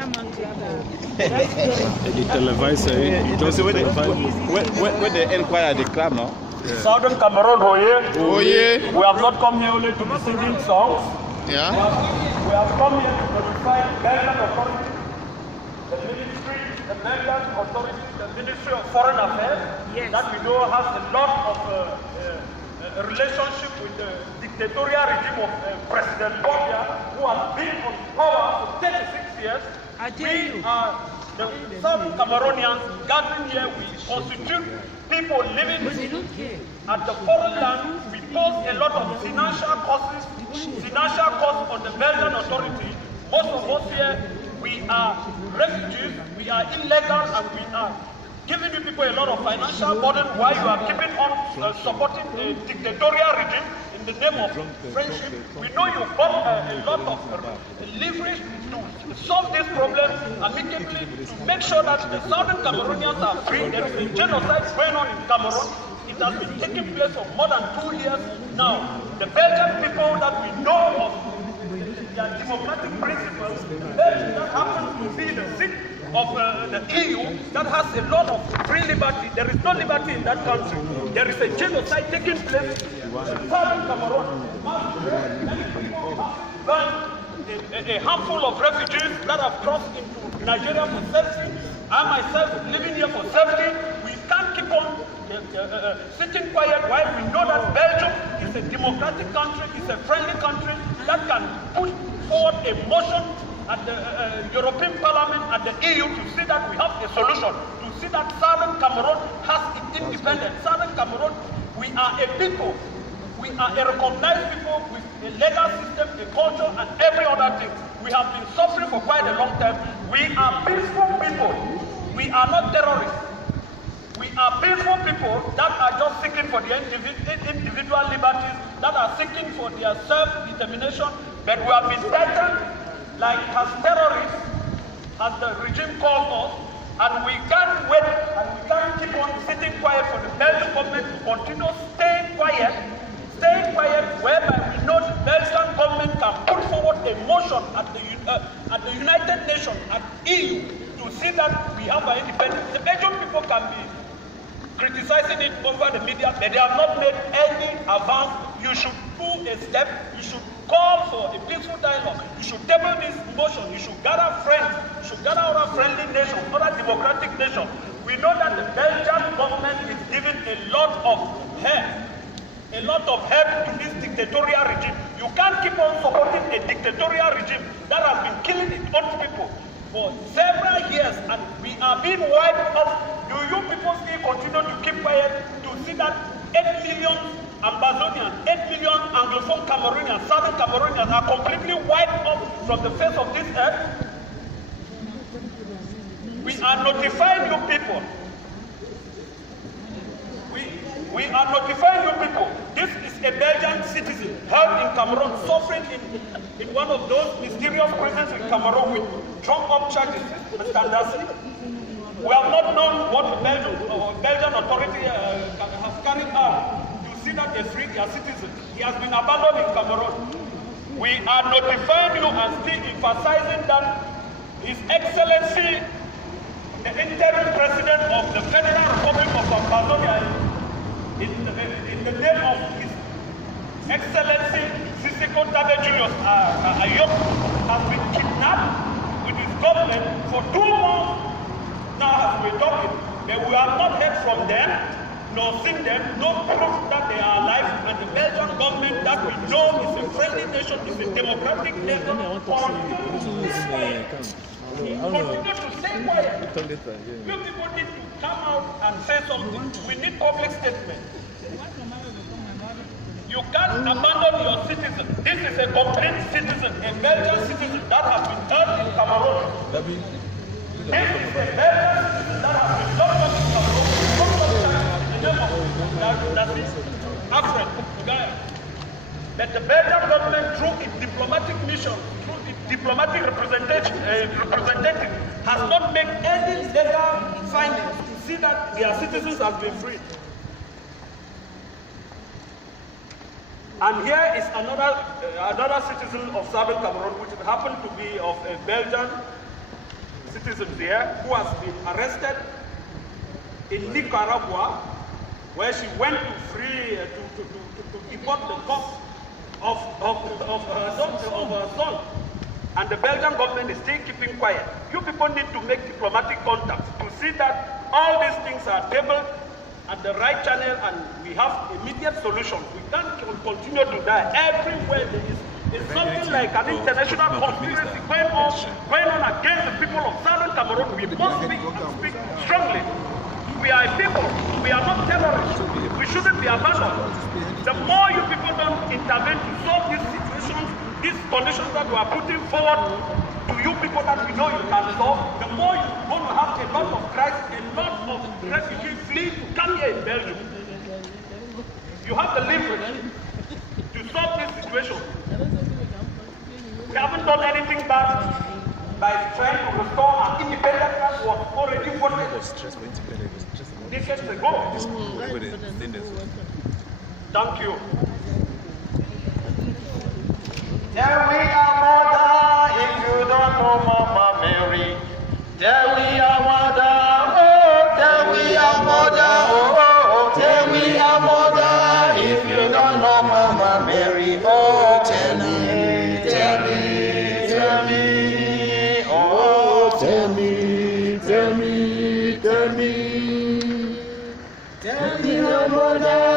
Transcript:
The televisor, when they inquire the club now. Yeah. Southern Cameroon, we have not come here only to be singing songs. Yeah. We have come here to notify Belgian authorities, the ministry, the Belgian authorities, the Ministry of Foreign Affairs, that we know has a lot of a relationship with the dictatorial regime of President Bobia, who has been on power for 36 years. We are the Southern Cameroonians gathering here. We constitute people living at the foreign land. We pose a lot of financial costs on the Belgian authority. Most of us here, we are refugees, we are illegal, and we are giving you people a lot of financial burden while you are keeping on supporting the dictatorial regime in the name of friendship. We know you got a lot of leverage to solve this problem amicably, to make sure that the Southern Cameroonians are free. There is a genocide going on in Cameroon. It has been taking place for more than 2 years now. The Belgian people that we know of their democratic principles, Belgium that happens to be the seat of the EU that has a lot of free liberty. There is no liberty in that country. There is a genocide taking place in Southern Cameroon. A handful of refugees that have crossed into Nigeria for safety. I myself living here for safety. We can't keep on sitting quiet while we know that Belgium is a democratic country, is a friendly country that can push forward a motion at the European Parliament and the EU to see that we have a solution, to see that Southern Cameroon has its independence. Southern Cameroon, we are a people. We are a recognized people with a legal system, a culture, and every other thing. We have been suffering for quite a long time. We are peaceful people. We are not terrorists. We are peaceful people that are just seeking for their individual liberties, that are seeking for their self-determination, but we have been threatened like as terrorists, as the regime calls us, and we can't wait, and we can't keep on sitting quiet for the Belgian government to continue staying quiet, whereby we know the Belgian government can put forward a motion at the United Nations, at EU, to see that we have our independence. The Belgian people can be criticizing it over the media, but they have not made any advance. You should do a step. You should call for a peaceful dialogue. You should table this motion. You should gather friends. You should gather other friendly nations, other democratic nations. We know that the Belgian government is giving a lot of help to this dictatorial regime. You can't keep on supporting a dictatorial regime that has been killing its own people for several years, and we are being wiped off. Do you people still continue to keep quiet to see that 8 million Ambazonians, 8 million Anglophone Cameroonians, Southern Cameroonians are completely wiped off from the face of this earth? We are notifying you people. We are notifying you people. This is a Belgian citizen held in Cameroon, suffering in one of those mysterious prisons in Cameroon with trumped-up charges. We have not known what the Belgian authority has carried out to see that they free their citizens. He has been abandoned in Cameroon. We are notifying you and still emphasizing that His Excellency, the interim president of the Federal Republic of Ambazonia, in the name of His Excellency Siseko Tabe Julius Ayok, has been kidnapped with his government for 2 months now as we're talking. But we have not heard from them, nor seen them, no proof that they are alive. And the Belgian government that we know is a friendly nation, is a democratic nation, continue to stay quiet. You people need to come out and say something. We need public statement. You can't abandon your citizen. This is a complete citizen, a Belgian citizen that has been held in Cameroon. This is a Belgian citizen that has been locked up in Cameroon. That is Alfred Gaya. That the Belgian government, through its diplomatic mission, through its diplomatic representative, has not made any legal findings to see that their citizens have been freed. And here is another citizen of Southern Cameroon, which happened to be of a Belgian citizens here who has been arrested in Nicaragua, where she went to free to deport the cost of her son. And the Belgian government is still keeping quiet. You people need to make diplomatic contacts to see that all these things are tabled at the right channel and we have immediate solutions. We can't continue to die everywhere. There is something like an international conspiracy going on against the people of Southern Cameroon. We must speak strongly. We are a people. We are not terrorists. We shouldn't be abandoned. The more you people don't intervene to solve these situations, these conditions that we are putting forward to you people that we know you can solve, the more you're going to have a lot of crisis, a lot of refugees fleeing to come here in Belgium. You have the leverage to solve this situation. We haven't done anything bad by trying to restore an independence that was already voted decades ago. Thank you. There we are mother, if you don't know Mama Mary. There we are mother, oh, there we are mother, oh, there we are mother, if you don't know Mama Mary. Oh, tell me, tell me, tell me, oh, tell me, tell me, tell me, tell me, your mother.